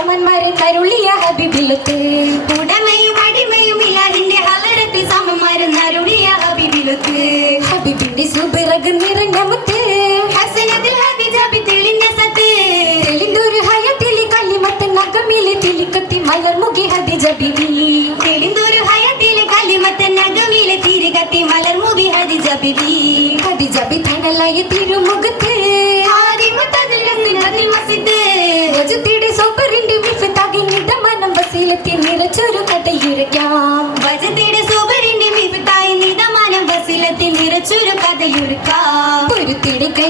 സമന്മാരെ തരുളിയ ഹബിബിലത്ത്. ഉടമയും അടിമയും ഇല്ലാതിന്റെ ഹലരത്തിൽ സമന്മാരെ നരുളിയ ഹബീബിലുക്ക് ഹബിബിന്റെ സുബിറക് നിറഞ്ഞ മുത്ത്. ഹസനത്തിൽ ഹദിജാബി തെളിഞ്ഞ സത്ത്. തെളിന്തൊരു ഹയത്തിലെ കല്ലിമത്ത് നഗമിലെ തിലിക്കത്തി മലർമുഖി ഹദിജ ബിബി തെളിന്തൊരു ഹയത്തിലെ കല്ലിമത്ത നഗമിലെ തിരികത്തി മലർമുബി ഹദിജ ബിബി ഹദിജ ബി തണലായ തിരുമുഖത്ത്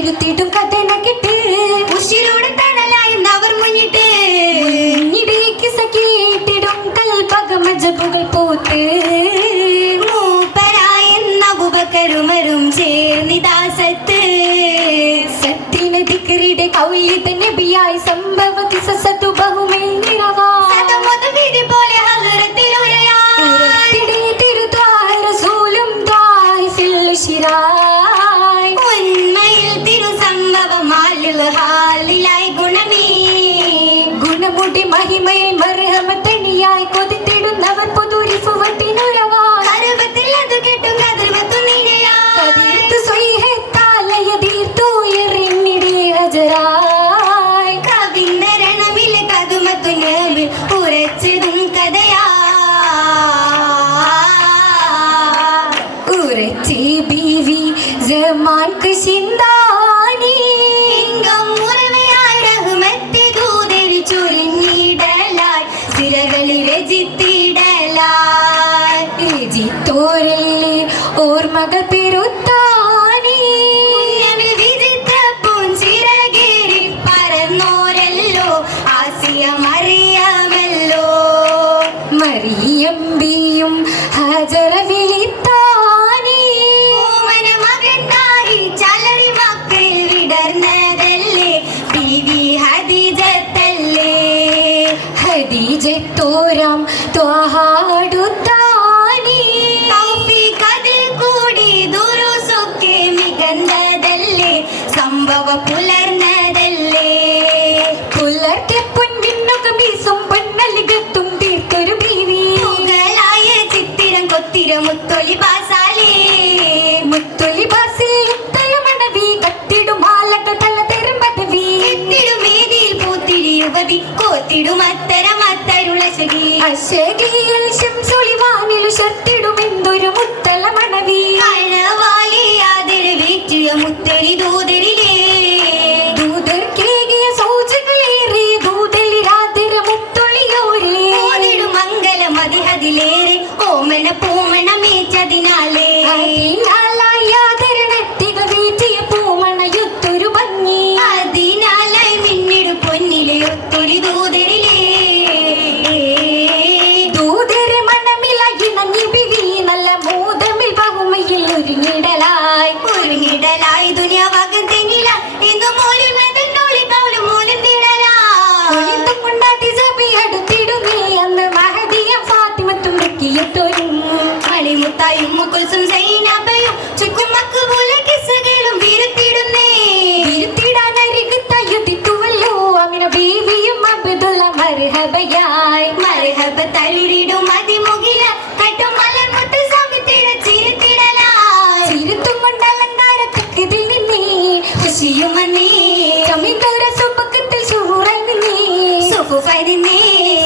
പൊരുത്തിടെ കരുത്തിടും കഥന കിട്ട് ഉഷിരോടെ തണലായും അവർ മുന്നിട്ട്. ഇടയ്ക്ക് സഖിയിട്ടിടും കൽപകമജബുകൾ പോത്ത്. മൂപ്പരായെന്ന ഉപകരുമരും കൗല്യത നബിയായി സംഭവതി ഗുണമുടി മഹിമയിൽ മർഹമത്തണിയായി കൊതിത്തിടുന്നവർ പുതുരിഫുവത്തിനുരവാ കരുവത്തിൽ പറന്നോരല്ലോ ആസിയമറിയാമല്ലോ മറിയമ്പിയും ഹജറ വിളിത്താനി ഓമന മകനായി ചലറി മക്കളിൽ വിടർന്നതല്ലേ. ബീവി ഹദീജത്തല്ലേ. ഹദീജത്തോരാം ത്വാഹാടുത്താനി സംഭവ പുലർന്നതല്ലേ? പുലർത്തെ പൊന്നിന്നൊക്കെ വീസും പൊന്നലികത്തും തീർത്തൊരു ബീവി മുകളായ ചിത്തിരം കൊത്തിര മുത്തൊലി പാസാലേ മുത്തൊലി ബാസിൽ മുത്തയ മണവി കത്തിടും തല പലതരം എത്തിടും എത്തിടുമേതിയിൽ പൂത്തിരി യുവതി കോത്തിടും അത്തരം അത്തരുളശകി. അശകിയിൽ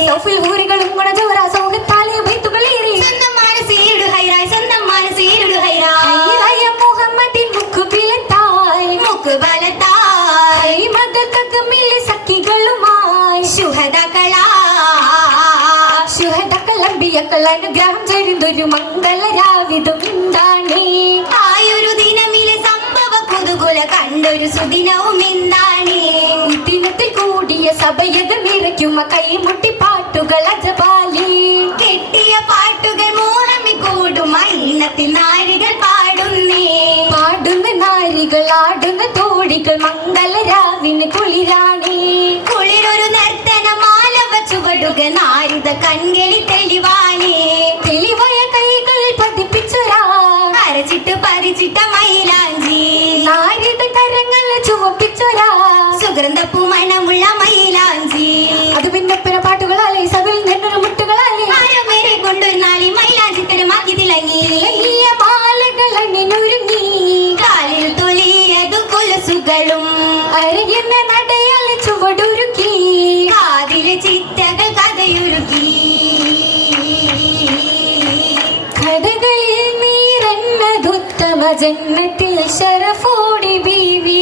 സൗഫിൽ കൂടെ ഗുണജോര സൗഹൃദ പ്രിയക്കൾ അനുഗ്രഹം ചരിന്തൊരു മംഗളരാവിതുമിന്താണേ ആയൊരു ദിനമിലെ സംഭവ കുതുകുല കണ്ടൊരു സുദിനവും ഇന്താണേ ദിനത്തിൽ കൂടിയ സഭയകം നിറയ്ക്കുമ കൈമുട്ടി പാട്ടുകൾ അജപാലേ. എന്ന നടയാൽ ചുവടുരുക്കി. കാതിലെ ചിറ്റകൾ കഥയുരുക്കി. കഥകളിൽ നീരെന്നതുത്തമ ജന്മത്തിൽ ശരഫോടി ബീവി.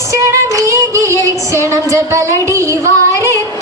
ക്ഷണം നീങ്ങിയ ക്ഷണം ജപലടി വാരത്തി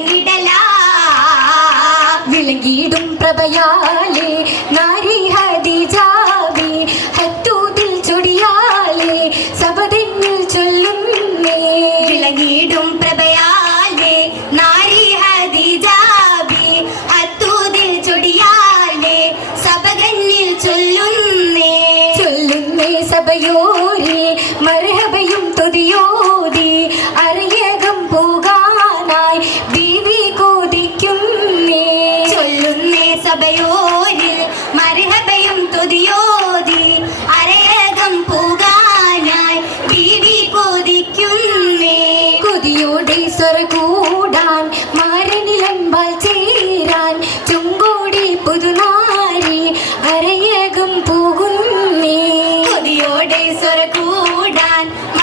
വിളങ്ങിടലാ വിളങ്ങിടും പ്രഭയാലേ നാ Ayan.